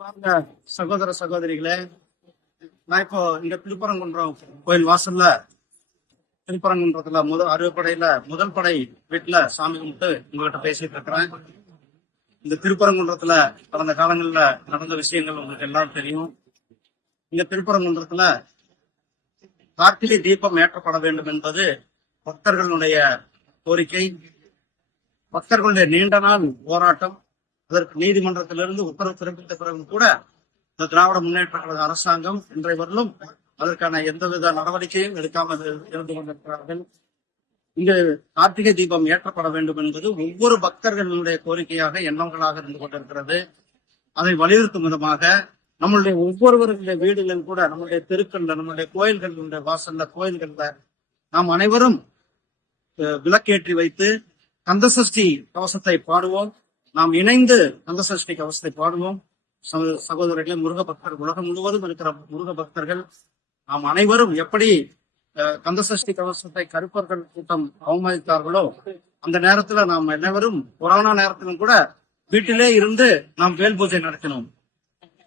பாருங்க சகோதர சகோதரிகளே, நான் இப்போ இங்க திருப்பரங்குன்றம் கோயில் வாசல்ல திருப்பரங்குன்றத்துல அறுபடையில முதல் படை வீட்டுல சாமி கும்பிட்டு உங்ககிட்ட பேசிட்டு இருக்கிறேன். இந்த திருப்பரங்குன்றத்துல கடந்த காலங்கள்ல நடந்த விஷயங்கள் உங்களுக்கு எல்லாரும் தெரியும். இங்க திருப்பரங்குன்றத்துல கார்த்திகை தீபம் ஏற்றப்பட வேண்டும் என்பது பக்தர்களுடைய கோரிக்கை. பக்தர்களுடைய நீண்ட நாள் போராட்டம். அதற்கு நீதிமன்றத்திலிருந்து உத்தரவு பிறப்பித்த பிறகு கூட இந்த திராவிட முன்னேற்ற கழக அரசாங்கம் இன்றைய வரலும் அதற்கான எந்தவித நடவடிக்கையும் எடுக்காமல் இருந்து கொண்டிருக்கிறார்கள். இங்கு கார்த்திகை தீபம் ஏற்றப்பட வேண்டும் என்பது ஒவ்வொரு பக்தர்களுடைய கோரிக்கையாக எண்ணங்களாக இருந்து கொண்டிருக்கிறது. அதை வலியுறுத்தும் விதமாக நம்மளுடைய ஒவ்வொருவருடைய வீடுகளில் கூட, நம்முடைய தெருக்கள்ல, நம்முடைய கோயில்களுடைய வாசல்ல, கோயில்கள்ல நாம் அனைவரும் விளக்கேற்றி வைத்து கந்தசஷ்டி கவசத்தை பாடுவோம். நாம் இணைந்து கந்தசஷ்டி கவசத்தை பாடுவோம். சகோதரர்களே, முருக பக்தர்கள், உலகம் முழுவதும் இருக்கிற முருக பக்தர்கள் நாம் அனைவரும் எப்படி கந்தசஷ்டி கவசத்தை கருப்பர்கள் கூட்டம் அவமதித்தார்களோ, அந்த நேரத்துல நாம் அனைவரும் கொரோனா நேரத்திலும் கூட வீட்டிலே இருந்து நாம் வேல் பூஜை நடத்தினோம்.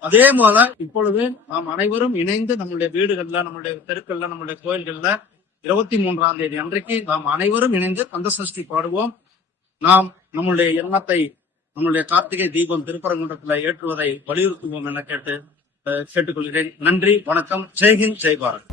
அதே போல இப்பொழுது நாம் அனைவரும் இணைந்து நம்முடைய வீடுகள்ல, நம்முடைய தெருக்கள்ல, நம்முடைய கோயில்கள்ல 23ஆம் தேதி அன்றைக்கு நாம் அனைவரும் இணைந்து கந்தசஷ்டி பாடுவோம். நாம் நம்முடைய எண்ணத்தை, நம்முடைய கார்த்திகை தீபம் திருப்பரங்குன்றத்துல ஏற்றுவதை வலியுறுத்துவோம் என கேட்டுக்கொள்கிறேன். நன்றி, வணக்கம். ஜெய்ஹிந்த், ஜெய் பாரத்.